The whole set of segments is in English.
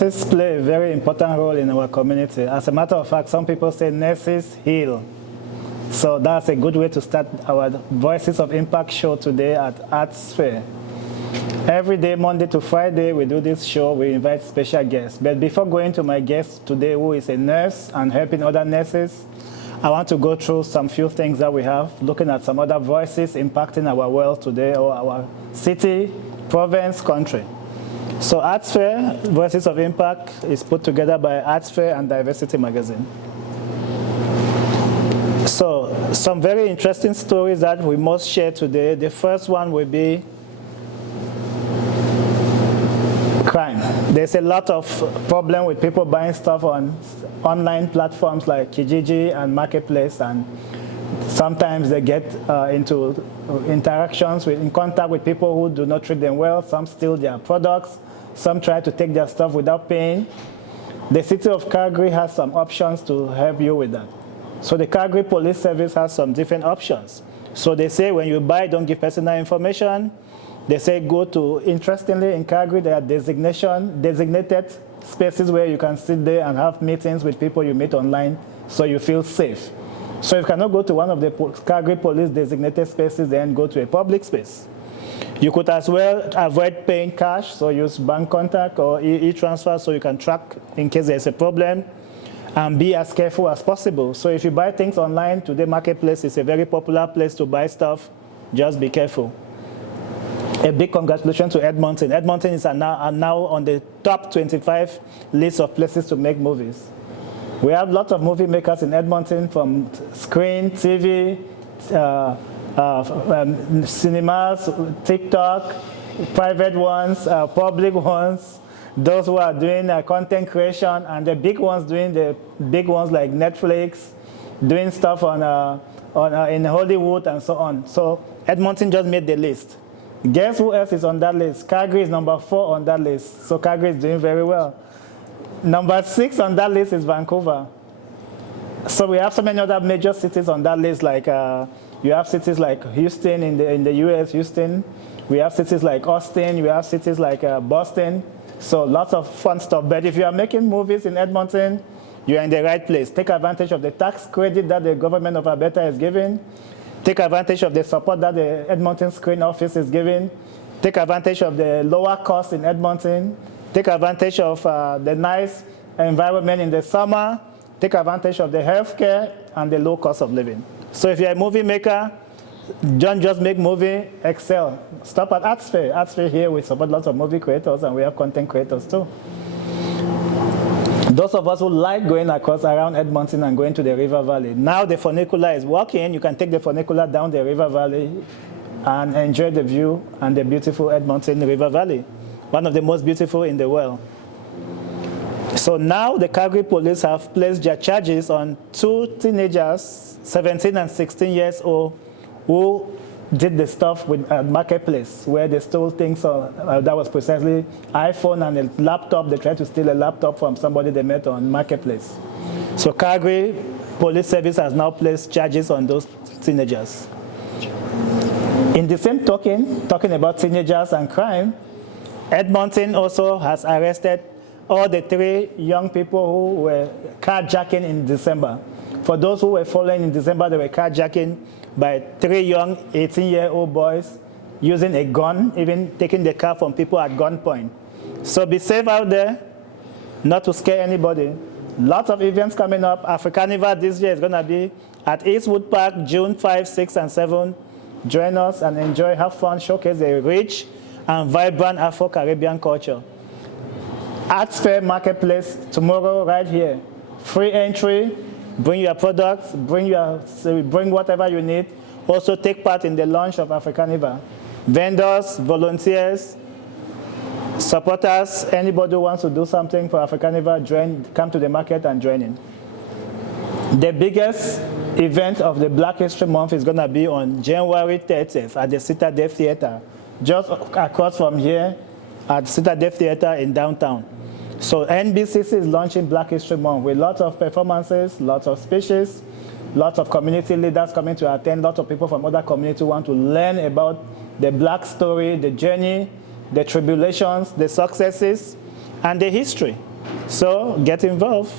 Nurses play a very important role in our community. As a matter of fact, some people say nurses heal. So that's a good way to start our Voices of Impact show today at ArtSphere. Every day, Monday to Friday, we do this show. We invite special guests. But before going to my guest today, who is a nurse and helping other nurses, I want to go through some few things that we have, looking at some other voices impacting our world today, or our city, province, country. So ArtSphere, Voices of Impact, is put together by ArtSphere and Diversity Magazine. So some very interesting stories that we must share today. The first one will be crime. There's a lot of problem with people buying stuff on online platforms like Kijiji and Marketplace, and sometimes they get into interactions in contact with people who do not treat them well. Some steal their products. Some try to take their stuff without paying. The city of Calgary has some options to help you with that. So the Calgary Police Service has some different options. So they say when you buy, don't give personal information. They say go to, interestingly, in Calgary, there are designated spaces where you can sit there and have meetings with people you meet online so you feel safe. So if you cannot go to one of the Calgary Police designated spaces, then go to a public space. You could as well avoid paying cash, so use bank contact or e-transfer so you can track in case there's a problem, and be as careful as possible. So if you buy things online, today Marketplace is a very popular place to buy stuff. Just be careful. A big congratulations to Edmonton. Edmonton is now on the top 25 list of places to make movies. We have lots of movie makers in Edmonton, from screen, TV, cinemas, TikTok, private ones, public ones, those who are doing content creation, and the big ones doing the big ones like Netflix, doing stuff in Hollywood and so on. So Edmonton just made the list. Guess who else is on that list? Calgary is number 4 on that list. So Calgary is doing very well. Number 6 on that list is Vancouver. So we have so many other major cities on that list, like you have cities like Houston in the US, Houston. We have cities like Austin. We have cities like Boston. So lots of fun stuff. But if you are making movies in Edmonton, you're in the right place. Take advantage of the tax credit that the government of Alberta is giving. Take advantage of the support that the Edmonton Screen Office is giving. Take advantage of the lower cost in Edmonton. Take advantage of the nice environment in the summer. Take advantage of the healthcare and the low cost of living. So if you're a movie maker, don't just make movie, excel. Stop at ArtSphere. ArtSphere here, we support lots of movie creators, and we have content creators too. Those of us who like going across around Edmonton and going to the River Valley, now the funicular is working. You can take the funicular down the River Valley and enjoy the view and the beautiful Edmonton River Valley, one of the most beautiful in the world. So now the Calgary Police have placed their charges on 2 teenagers, 17 and 16 years old, who did the stuff with Marketplace, where they stole things that was precisely iPhone and a laptop. They tried to steal a laptop from somebody they met on Marketplace. So Calgary Police Service has now placed charges on those teenagers. In the same token, talking about teenagers and crime, Edmonton also has arrested all the 3 young people who were carjacking in December. For those who were following, in December, they were carjacking by 3 young 18-year-old boys using a gun, even taking the car from people at gunpoint. So be safe out there, not to scare anybody. Lots of events coming up. Africaniva this year is going to be at Eastwood Park, June 5, 6, and 7. Join us and enjoy, have fun, showcase the rich and vibrant Afro-Caribbean culture. ArtSphere Marketplace tomorrow right here. Free entry. Bring your products, bring whatever you need. Also take part in the launch of Africaniva. Vendors, volunteers, supporters, anybody who wants to do something for Africaniva, come to the market and join in. The biggest event of the Black History Month is going to be on January 30th at the Citadel Theater, just across from here at Citadel Theater in downtown. So NBCC is launching Black History Month with lots of performances, lots of speeches, lots of community leaders coming to attend, lots of people from other communities who want to learn about the Black story, the journey, the tribulations, the successes, and the history. So get involved.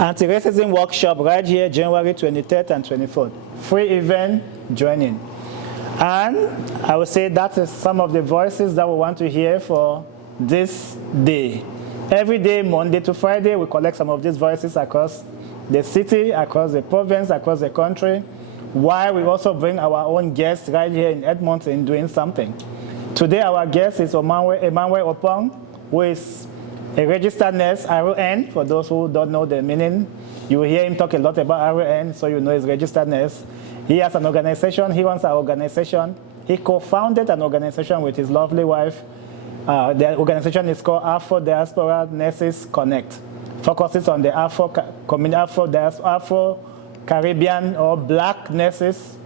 Anti-racism workshop right here, January 23rd and 24th. Free event, join in. And I would say that is some of the voices that we want to hear for this day. Every day, Monday to Friday, we collect some of these voices across the city, across the province, across the country, while we also bring our own guests right here in Edmonton doing something. Today, our guest is Emmanuel Oppong, who is a registered nurse, RN. For those who don't know the meaning, you will hear him talk a lot about RN, so you know he's registered nurse. He has an organization, he runs an organization. He co-founded an organization with his lovely wife. The organization is called Afro Diaspora Nurses Connect. Focuses on the Afro-Caribbean or black nurses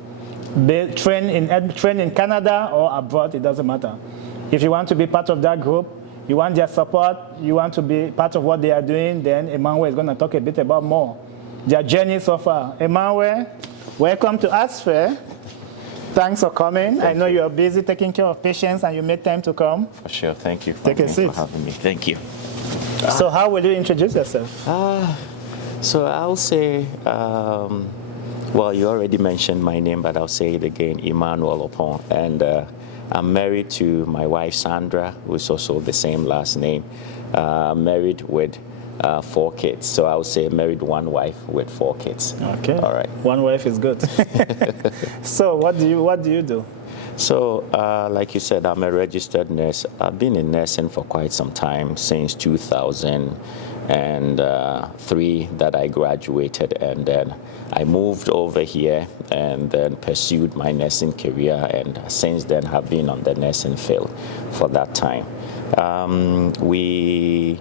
trained in Canada or abroad, it doesn't matter. If you want to be part of that group, you want their support, you want to be part of what they are doing, then Emmanuel is going to talk a bit about more. Their journey so far. Emmanuel, welcome to ArtSphere. Thanks for coming. I know you are busy taking care of patients and you made time to come. For sure. Thank you for having me. Thank you. So how will you introduce yourself? So I'll say, well, you already mentioned my name, but I'll say it again, Emmanuel Oppong. And I'm married to my wife, Sandra, who's also the same last name. Married with 4 kids. So I would say married one wife with 4 kids. Okay. All right. One wife is good. So what do you do? So like you said, I'm a registered nurse. I've been in nursing for quite some time, since 2003 that I graduated, and then I moved over here and then pursued my nursing career, and since then have been on the nursing field for that time. We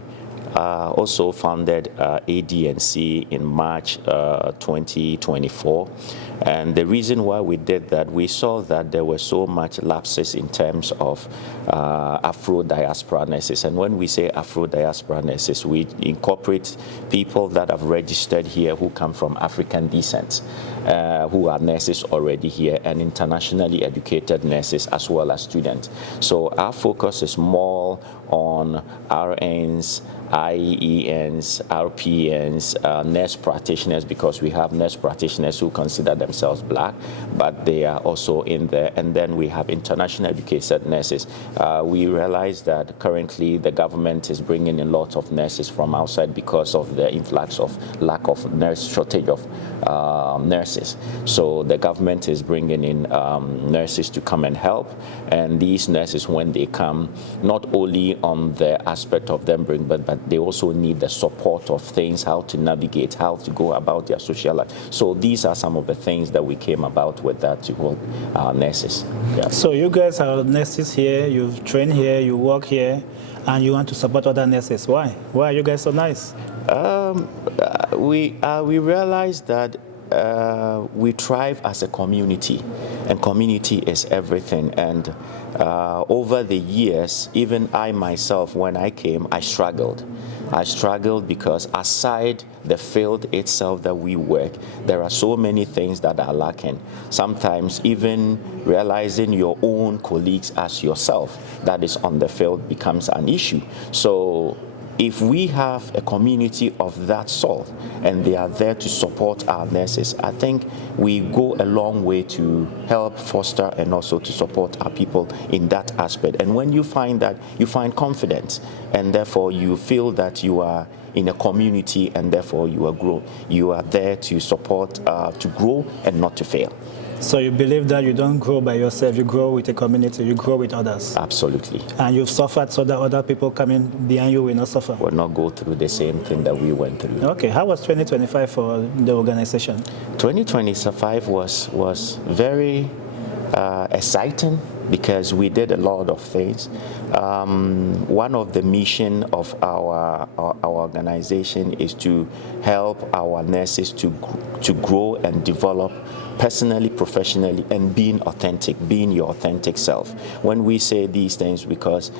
also founded ADNC in March 2024. And the reason why we did that, we saw that there were so much lapses in terms of Afro diaspora nurses. And when we say Afro diaspora nurses, we incorporate people that have registered here who come from African descent, who are nurses already here, and internationally educated nurses as well as students. So our focus is more on RNs, IENs, RPNs, nurse practitioners, because we have nurse practitioners who consider themselves black, but they are also in there. And then we have international educated nurses. We realize that currently the government is bringing in lots of nurses from outside because of the influx of lack of shortage of nurses. So the government is bringing in nurses to come and help. And these nurses, when they come, not only on the aspect of them bring, but they also need the support of things, how to navigate, how to go about their social life. So these are some of the things that we came about with that to help nurses. Yeah. So you guys are nurses here, you've trained here, you work here, and you want to support other nurses. Why? Why are you guys so nice? We realize that we thrive as a community, and community is everything. And over the years, even I myself, when I came, I struggled because aside the field itself that we work, there are so many things that are lacking. Sometimes even realizing your own colleagues as yourself that is on the field becomes an issue. So if we have a community of that sort and they are there to support our nurses, I think we go a long way to help foster and also to support our people in that aspect. And when you find that, you find confidence, and therefore you feel that you are in a community, and therefore you are there to support, to grow and not to fail. So you believe that you don't grow by yourself, you grow with a community, you grow with others. Absolutely. And you've suffered so that other people coming behind you will not suffer. Will not go through the same thing that we went through. Okay, how was 2025 for the organization? 2025 was very exciting because we did a lot of things. One of the mission of our organization is to help our nurses to grow and develop personally, professionally, and being authentic, being your authentic self. When we say these things, because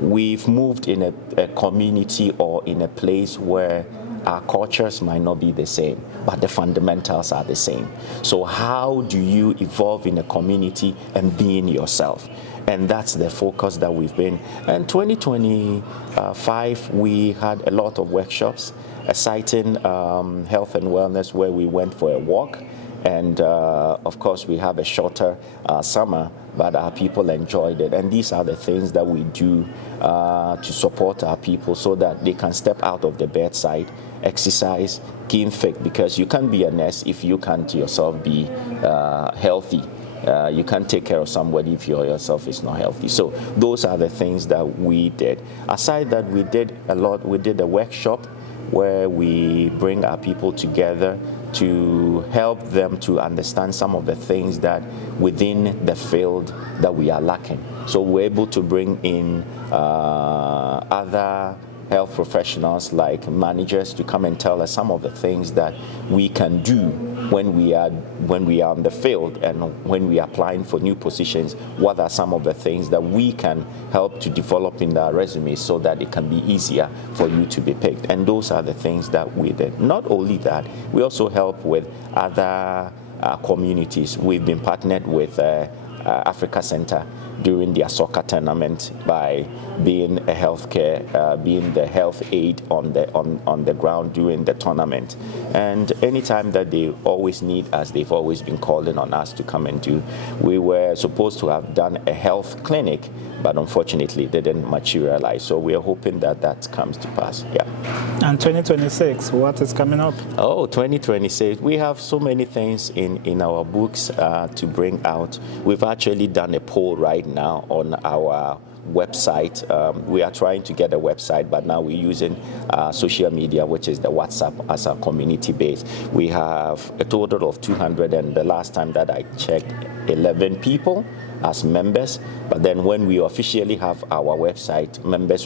we've moved in a community or in a place where our cultures might not be the same, but the fundamentals are the same. So how do you evolve in a community and being yourself? And that's the focus that we've been. And 2025, we had a lot of workshops, citing health and wellness, where we went for a walk. And of course, we have a shorter summer, but our people enjoyed it. And these are the things that we do to support our people so that they can step out of the bedside, exercise, keep fit, because you can't be a nurse if you can't yourself be healthy. You can't take care of somebody if you yourself is not healthy. So those are the things that we did. Aside that, we did a lot. We did a workshop where we bring our people together to help them to understand some of the things that within the field that we are lacking. So we're able to bring in other health professionals like managers to come and tell us some of the things that we can do when we are on the field and when we are applying for new positions. What are some of the things that we can help to develop in our resumes so that it can be easier for you to be picked? And those are the things that we did. Not only that, we also help with other communities. We've been partnered with Africa Center during their soccer tournament by being a healthcare, being the health aid on the ground during the tournament. And anytime that they always need us, they've always been calling on us to come and do. We were supposed to have done a health clinic, but unfortunately they didn't materialize. So we are hoping that that comes to pass. Yeah. And 2026, what is coming up? Oh, 2026, we have so many things in our books to bring out. We've actually done a poll right now on our website. We are trying to get a website, but now we're using social media, which is the WhatsApp, as our community base. We have a total of 200, and the last time that I checked, 11 people as members. But then when we officially have our website, members